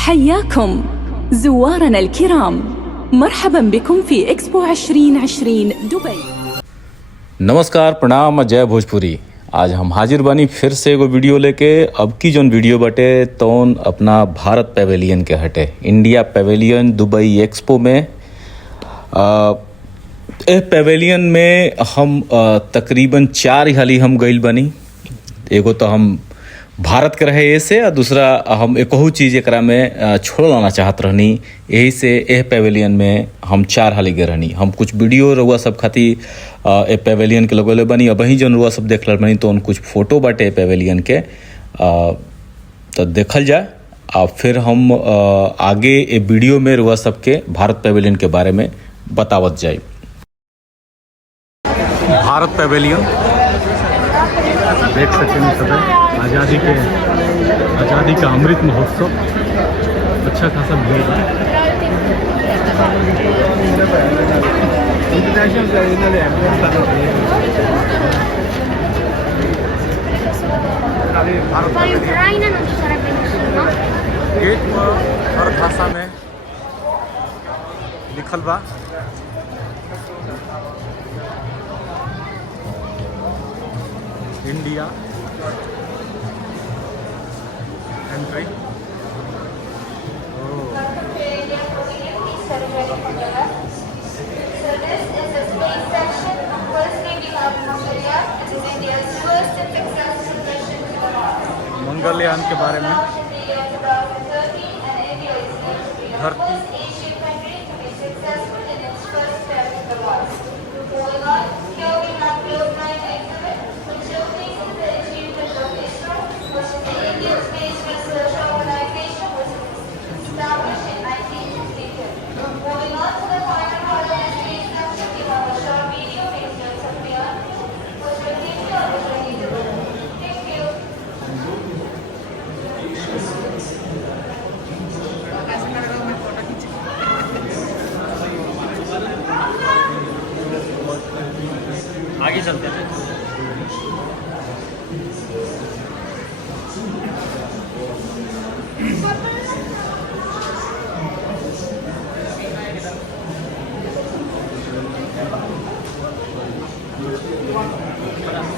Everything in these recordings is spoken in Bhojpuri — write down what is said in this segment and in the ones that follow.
حياكم زوارنا الكرام، مرحبا بكم في एक्सपो 2020 दुबई। नमस्कार, प्रणाम, जय भोजपुरी। आज हम हाजिर बानी फिर से एगो वीडियो लेके। अब की जोन वीडियो बटे तौन अपना भारत पेवेलियन के हटे, इंडिया पेवेलियन दुबई एक्सपो में। ए पेवेलियन में हम तकरीबन 4 हाली हम गइल बानी। एगो तो हम भारत के रहे ऐसे, और दूसरा हम एकहू चीज़ एकरा में छोड़ लाना चाहत रहनी। यही से एह पेवेलियन में हम 4 हाली गए रहनी। हम कुछ वीडियो रउआ सब खातिर ए पेवेलियन के लगोले बनी। अब वहीं जन रउआ सब देख रहे बनी तो कुछ फोटो बाटे ए पेवेलियन के, तो देखल जाए। और फिर हम आगे ए वीडियो में रउआ सबके भारत पेवेलियन के बारे में बतावत जाए। भारत पेवेलियन देख सकते हैं सब, आज़ादी का अमृत महोत्सव। अच्छा खासा भीड़ है। गेट पर हर भाषा में लिखल बा इंडिया एंट्री। मंगलयान के बारे में, धरती, आगे चलते हैं।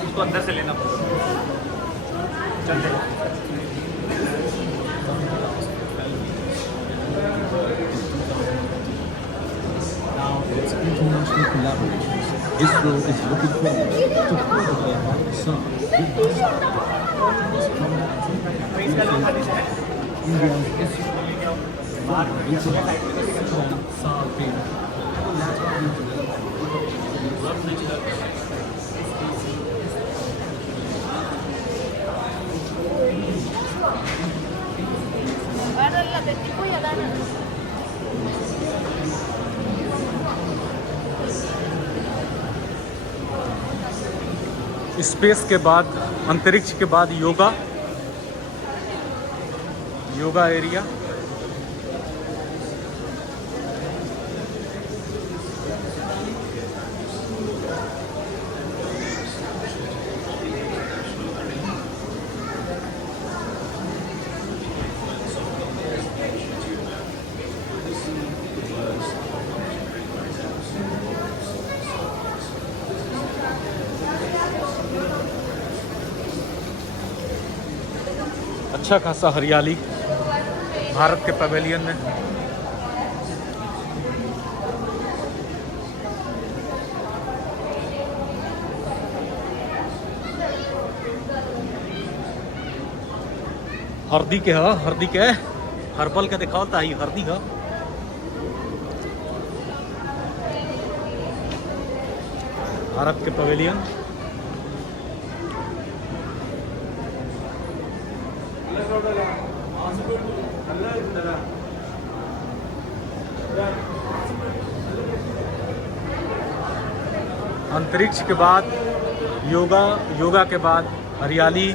इसको अंदर से लेना चलते हैं। International collaborations. Israel is looking forward to further dialogue space के बाद, अंतरिक्ष के बाद योगा एरिया। अच्छा खासा हरियाली भारत के पवेलियन में। हरदी के हर्बल के दिखावता है, हरदी है। भारत के पवेलियन। अंतरिक्ष के बाद योगा के बाद हरियाली।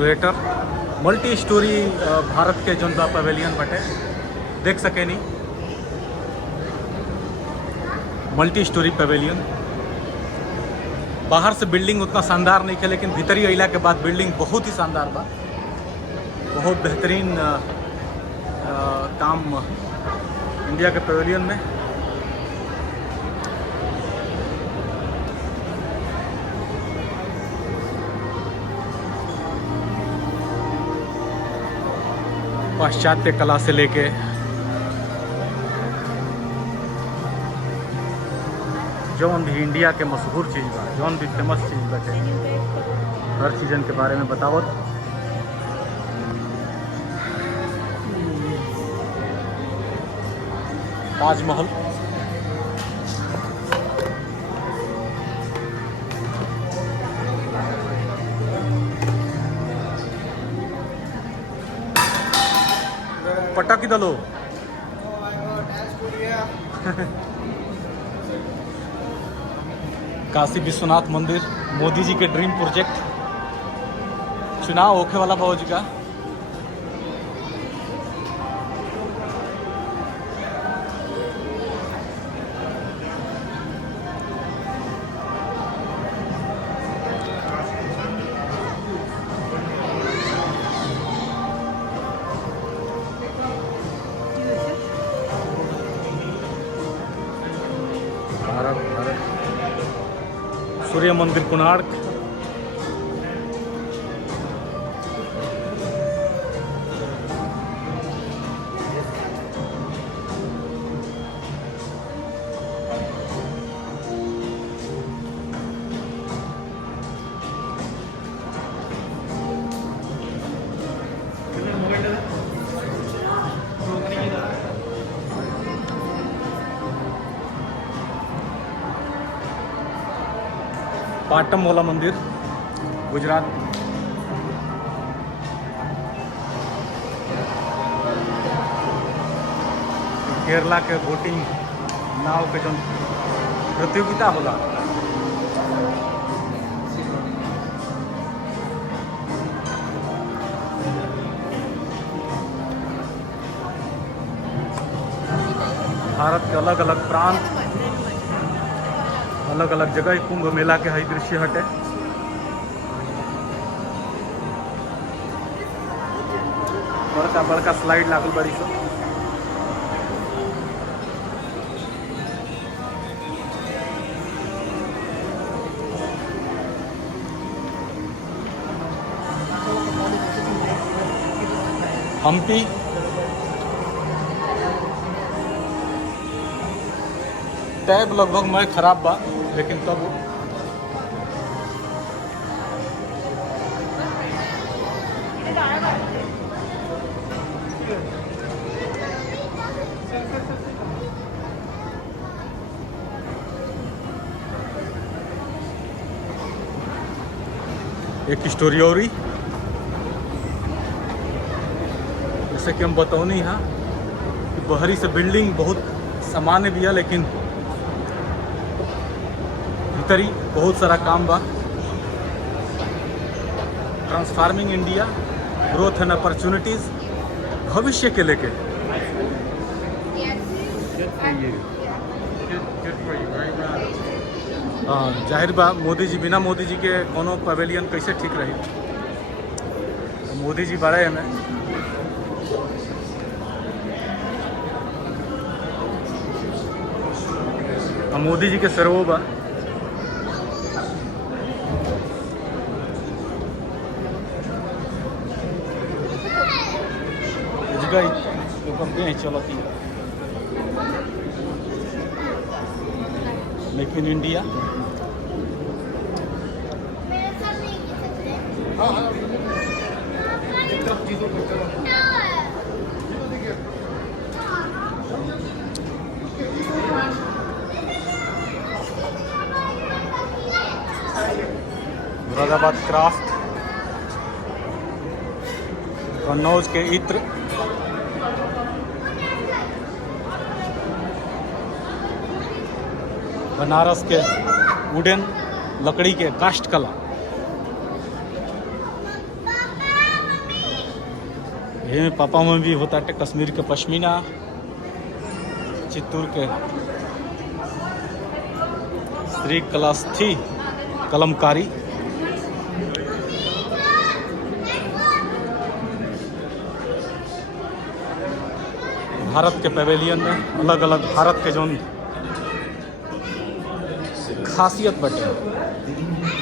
स्वेटर मल्टी स्टोरी भारत के जौन बा पवेलियन बटे देख सके नहीं मल्टी स्टोरी पवेलियन। बाहर से बिल्डिंग उतना शानदार नहीं है लेकिन भीतरी अइला के बाद बिल्डिंग बहुत ही शानदार बा। बहुत बेहतरीन काम इंडिया के पवेलियन में। पाश्चात्य कला से लेके जौन भी इंडिया के मशहूर चीज़ बा, जौन भी फेमस चीज़ बटे हर चीज़न के बारे में बतावत। ताजमहल, पटाकी दलो काशी विश्वनाथ मंदिर मोदी जी के ड्रीम प्रोजेक्ट। चुनाव होखे वाला फौज का सूर्य मंदिर कोणार्क। पाटम वाला मंदिर गुजरात। केरला के बोटिंग नाव के जो प्रतियोगिता होला भारत के अलग अलग प्रांत अलग अलग जगह कुंभ मेला के हई दृश्य हटे। बड़का बड़का स्लाइड लागल बड़ी सो। हम्पी टैब लगभग मैं खराब बा लेकिन तब एक स्टोरी और जैसे कि हम बतौनी है कि बहरी से बिल्डिंग बहुत सामान्य भी है लेकिन भीतरी बहुत सारा काम बा। Transforming India growth and opportunities भविष्य के लेके जाहिर बा मोदी जी बिना मोदी जी के कोनो पवेलियन कैसे ठीक रही। तो मोदी जी बड़े हमें मोदी जी के सरवो बा गई तो करते हैं चलती है make in India. Moradabad craft, Kannauj के इत्र, बनारस के वुडन लकड़ी के काष्ठ कला, ये पापा में भी होता है कश्मीर के पश्मीना, चित्तूर के श्री कलास्थी कलमकारी, भारत के पेवेलियन में अलग अलग भारत के जौन खासियत बटे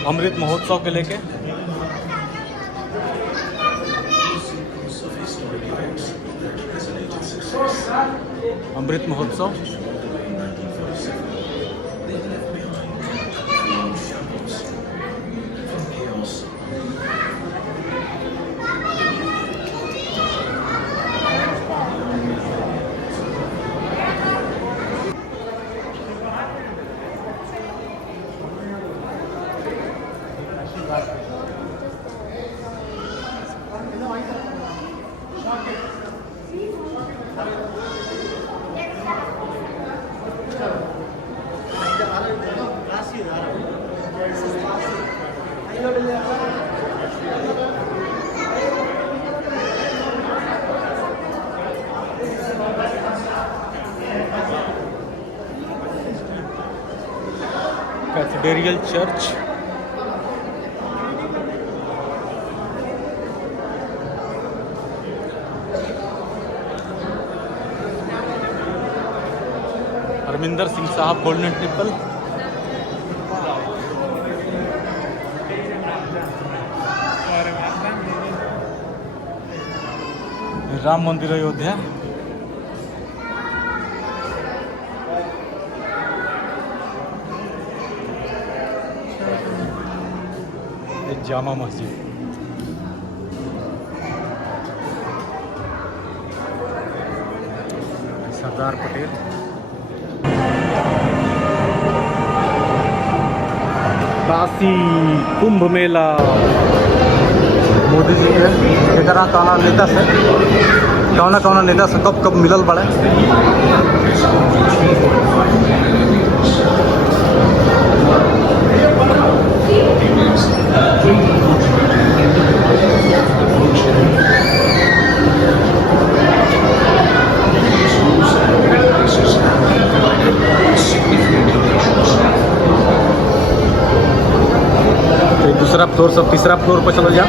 अमृत महोत्सव के लेके अमृत महोत्सव कैथेड्रल चर्च, हरमिंदर सिंह साहब गोल्डन टेम्पल, राम मंदिर अयोध्या, जामा मस्जिद, सरदार पटेल, काशी कुंभ मेला, मोदी जी के एकरा कौना नेता से कब कब मिलल बड़े। दूसरा फ्लोर सब तीसरा फ्लोर पर चलो जाओ।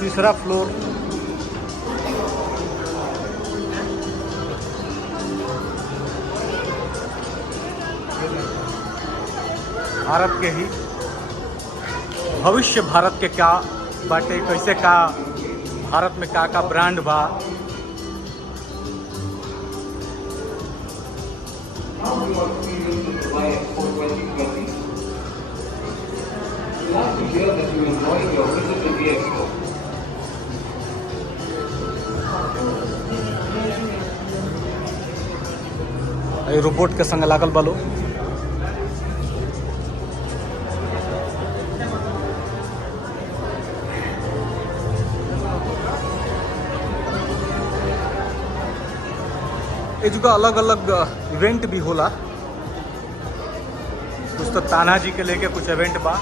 तीसरा फ्लोर भारत के ही भविष्य, भारत के क्या बाटे, कैसे का भारत में का ब्रांड बा, रोबोट के संग लागल बालो। ये जगह अलग अलग इवेंट भी होला, कुछ तो ताना जी के लेके कुछ इवेंट बा।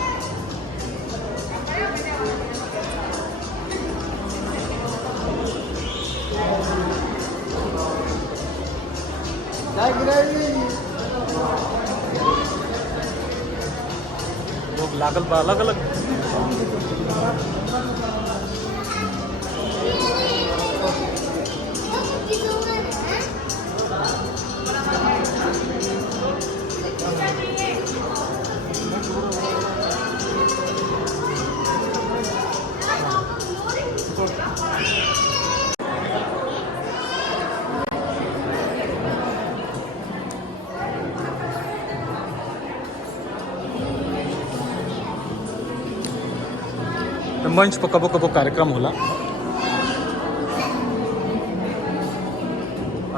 लोग लागल बा अलग अलग। मंच पर कबो कबो कार्यक्रम होला,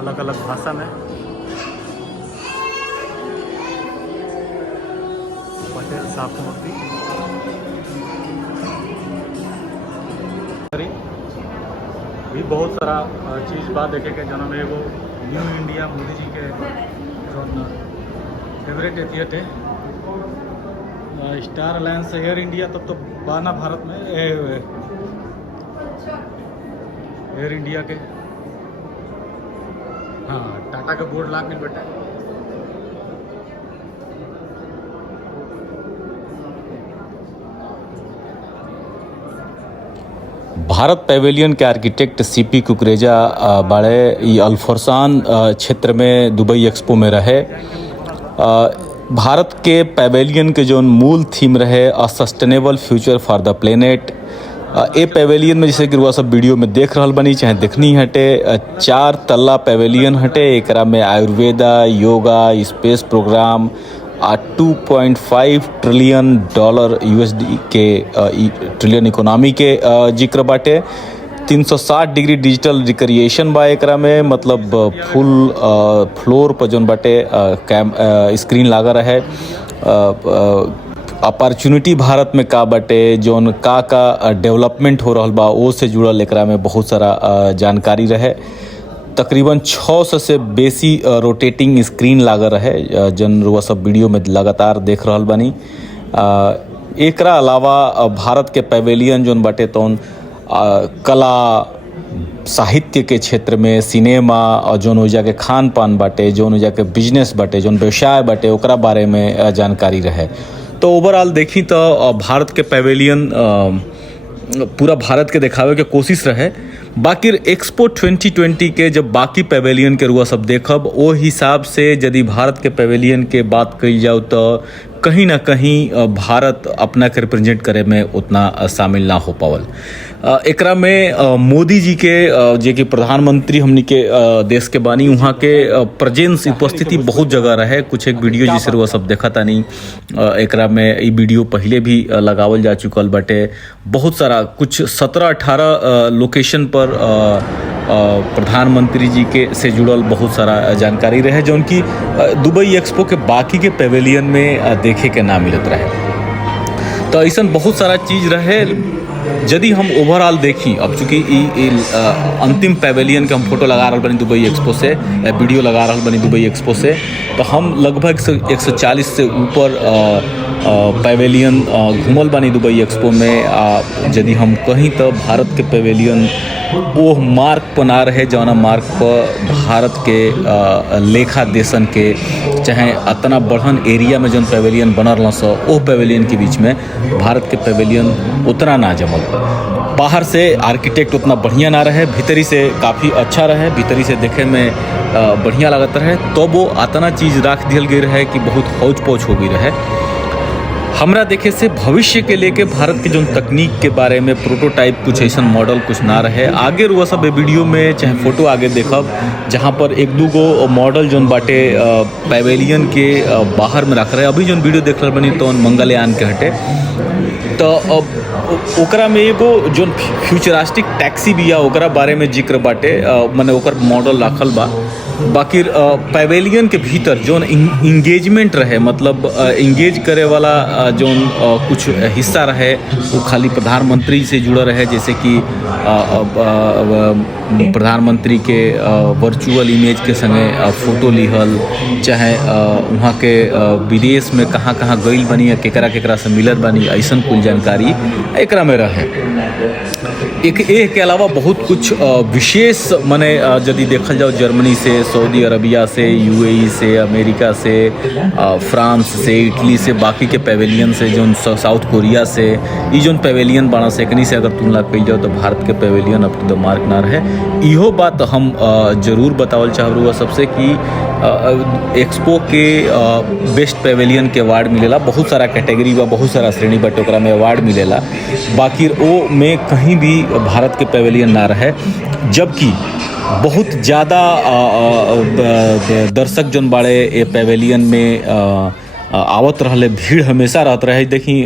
अलग अलग भाषा में। पटेल साहब मूर्ति, भी बहुत सारा चीज़ बा देखे के जना में एगो न्यू इंडिया मोदी जी के जौन फेवरेट एथियत है स्टार अलायंस एयर इंडिया तब तो बाना भारत में एयर इंडिया के हाँ टाटा का बोर्ड लाग मिल बेटा भारत पैवेलियन के आर्किटेक्ट सीपी कुकरेजा बाड़े ई अल्फरसान क्षेत्र में दुबई एक्सपो में रहे। भारत के पैवेलियन के जो मूल थीम रहे a sustainable future for the planet. A pavilion में जैसे कि रुआ सब वीडियो में देख रहल बनी चाहे देखनी हटे 4 तल्ला पैवेलियन हटे। एकरा में आयुर्वेदा, योगा, स्पेस प्रोग्राम आ $2.5 ट्रिलियन USD के ट्रिलियन इकोनॉमी के जिक्र बाटे। 360 डिग्री डिजिटल रिक्रिएशन बा एकरा में, मतलब फुल फ्लोर पर जौन बाटे स्क्रीन लागा रहे। अपॉर्चुनिटी भारत में का बाटे, जौन का डेवलपमेंट हो रहल बा ओ से जुड़ल एकरा में बहुत सारा जानकारी रहे। तकरीबन 600 से बेसी रोटेटिंग स्क्रीन लागल रहे जन रुआ सब वीडियो में लगातार देख रहल बानी। एकरा अलावा भारत के पैवेलियन जौन बाटे तौन कला साहित्य के क्षेत्र में, सिनेमा और जौन ओइजा के खान पान बाटे, जौन ओइजा के बिजनेस बाटे, जौन व्यवसाय बाटे ओकरा बारे में जानकारी रहे। तो ओवरऑल देखी तो भारत के पैवेलियन पूरा भारत के दिखावे के कोशिश रहे। बाकी एक्सपो 2020 के जब बाकी पैवेलियन के रुआ सब देखब ओ हिसाब से यदि भारत के पैवेलियन के बात कही जाओ तो कहीं ना कहीं भारत अपना के रिप्रेजेंट करे में उतना शामिल ना हो पावल। एकरा में मोदी जी के जे कि प्रधानमंत्री हमनी के देश के बानी वहाँ के प्रेजेंस उपस्थिति बहुत जगह रहे। कुछ एक वीडियो जिसे वो सब देखा तानी एकरा में ई वीडियो पहले भी लगावल जा चुकल बाटे। बहुत सारा कुछ 17-18 लोकेशन पर प्रधानमंत्री जी के से जुड़ल बहुत सारा जानकारी रहे जौन की दुबई एक्सपो के बाकी के पैवेलियन में देखे के ना मिलत रहे। तो ऐसा बहुत सारा चीज़ रहे। यदि हम ओवरऑल देखी, अब चूँकि अंतिम पैवेलियन के हम फोटो लगा रहा बनी दुबई एक्सपो से, वीडियो लगा रहा बनी दुबई एक्सपो से, तो हम लगभग 140 से ऊपर पैवेलियन घूमल बानी दुबई एक्सपो में। यदि हम कहीं तो भारत के पैवेलियन वो मार्क पर ना रहे जौना मार्क पर भारत के लेखा देशन के चाहे अतना बढ़न एरिया में जौन पैवेलियन बनल रहा सो वो पैवेलियन के बीच में भारत के पैवेलियन उतना ना जमल। बाहर से आर्किटेक्ट उतना बढ़िया ना रहे, भीतरी से काफ़ी अच्छा रहे, भीतरी से देखे में बढ़िया लगता रहे। तो वो अतना चीज़ रख दियल गई रहे कि बहुत हौच पौच हो गई रहे। हमरा देखे से भविष्य के लेके भारत के जो तकनीक के बारे में प्रोटोटाइप कुछ ऐसा मॉडल कुछ ना रहे। आगे रुआ सब वीडियो में चाहे फोटो आगे देखब जहाँ पर 1-2 मॉडल जोन बाटे पैवेलियन के बाहर में रख रहे। अभी जो वीडियो देख रहे बनी तो मंगलयान के हटे, तो अब ओकरा में एगो जो फ्यूचरिस्टिक टैक्सी भी है ओकरा बारे में जिक्र बाटे, माने ओकर मॉडल रखल बा। बाकी पैवेलियन के भीतर जोन इंगेजमेंट रहे, मतलब इंगेज करे वाला जोन कुछ हिस्सा रहे वो खाली प्रधानमंत्री से जुड़ा रहे, जैसे कि प्रधानमंत्री के वर्चुअल इमेज के संगे फ़ोटो लिहल, चाहे वहाँ के विदेश में कहाँ कहाँ गइल बनी या केकरा केकरा से मिलत बनी, ऐसा कुल जानकारी एकरा में रहे। एक के अलावा बहुत कुछ विशेष मने यदि देखल जाओ जर्मनी से, सऊदी अरबिया से, यूएई से, अमेरिका से, फ्रांस से, इटली से, बाकी के पैवेलियन से, जो साउथ कोरिया से, ये जो पैवेलियन बना से एकनी से अगर तुलना कल जाओ तो भारत के पैवेलियन अप टू द मार्क ना रहे। इहो बात हम जरूर बतावल चाहब सबसे कि एक्सपो के बेस्ट पैवेलियन के अवार्ड मिलेला। बहुत सारा कैटेगरी बा, बहुत सारा श्रेणी बाटे ओकरा में अवार्ड मिलेला, बाकी वो में कहीं भी भारत के पैवेलियन ना रहे। जबकि बहुत ज़्यादा दर्शक जन बाड़े ए पैवेलियन में आवत रहले, भीड़ हमेशा रहत रहे। देखी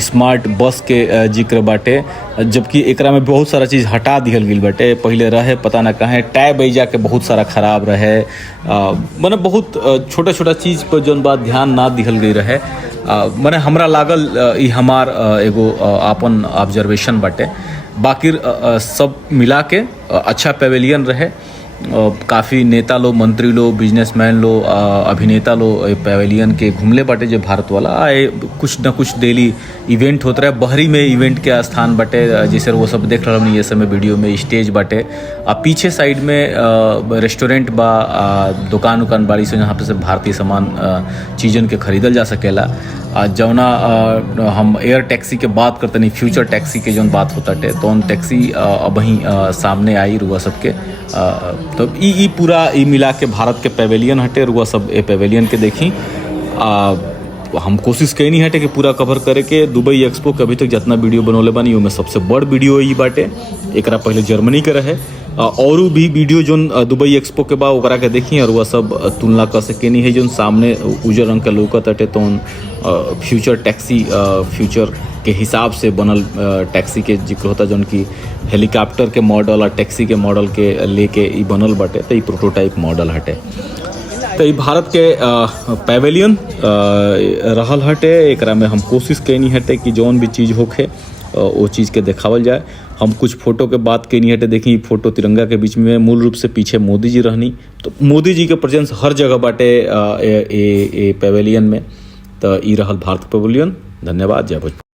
स्मार्ट बस के जिक्र बाटे, जबकि एकरा में बहुत सारा चीज़ हटा दिहल गई बाटे। पहले रहे पता ना कहें टैब ऐजा के बहुत सारा खराब रहे, माने बहुत छोटा छोटा चीज़ पर जौन बात ध्यान ना दिहल गई रहे। माने हमरा लागल ई हमार एगो आपन ऑब्जर्वेशन बाटे। बाकी सब मिला के अच्छा पेवेलियन रहे। काफ़ी नेता लो, मंत्री लो, बिजनेसमैन लो, अभिनेता लो पेवेलियन के घूमले बाटे जो भारत वाला आए। कुछ ना कुछ डेली इवेंट होता रहे। बहरी में इवेंट के स्थान बाटे, जैसे वो सब देख रहा ये समय वीडियो में स्टेज बाटे। पीछे साइड में रेस्टोरेंट बा, दुकान उकान बाड़ी से जहाँ पे से भारतीय सामान चीज़न के खरीदल जा सकेला। जौना हम एयर टैक्सी के बात करते नहीं, फ्यूचर टैक्सी के जौन बात होता टे तो टैक्सी अब ही सामने आई रुआ सबके। तो ई पूरा ई मिला के भारत के पेवेलियन हटे। रुआ सब ए पेवेलियन के देखी। हम कोशिश कई नहीं हटे कि पूरा कवर करे के। दुबई एक्सपो के अभी तक जितना वीडियो बनौले बानी में सबसे बड़ वीडियो ई बाटे। एकरा पहले जर्मनी के रहे और भी वीडियो जोन दुबई एक्सपो के बाद ओकरा के देखी और वह सब तुलना कर सके नहीं है। जोन सामने उजर रंग के लौकत हटे तो फ्यूचर टैक्सी फ्यूचर के हिसाब से बनल टैक्सी के जिक्र होता, जोन की हेलीकॉप्टर के मॉडल और टैक्सी के मॉडल के लेके ई बनल बाटे। तो ई प्रोटोटाइप मॉडल हटे। तो ई भारत के पेवेलियन रहल हटे। एकरा में हम कोशिश कैनी हटे कि जौन भी चीज़ होखे वो चीज़ के देखावल जाए। हम कुछ फोटो के बात कैनी हटे। देखी फोटो तिरंगा के बीच में मूल रूप से पीछे मोदी जी रहनी, तो मोदी जी के प्रेजेंस हर जगह बाटे ए पेवेलियन में। तो ई रहल भारत पेवेलियन। धन्यवाद। जय भोजपुर।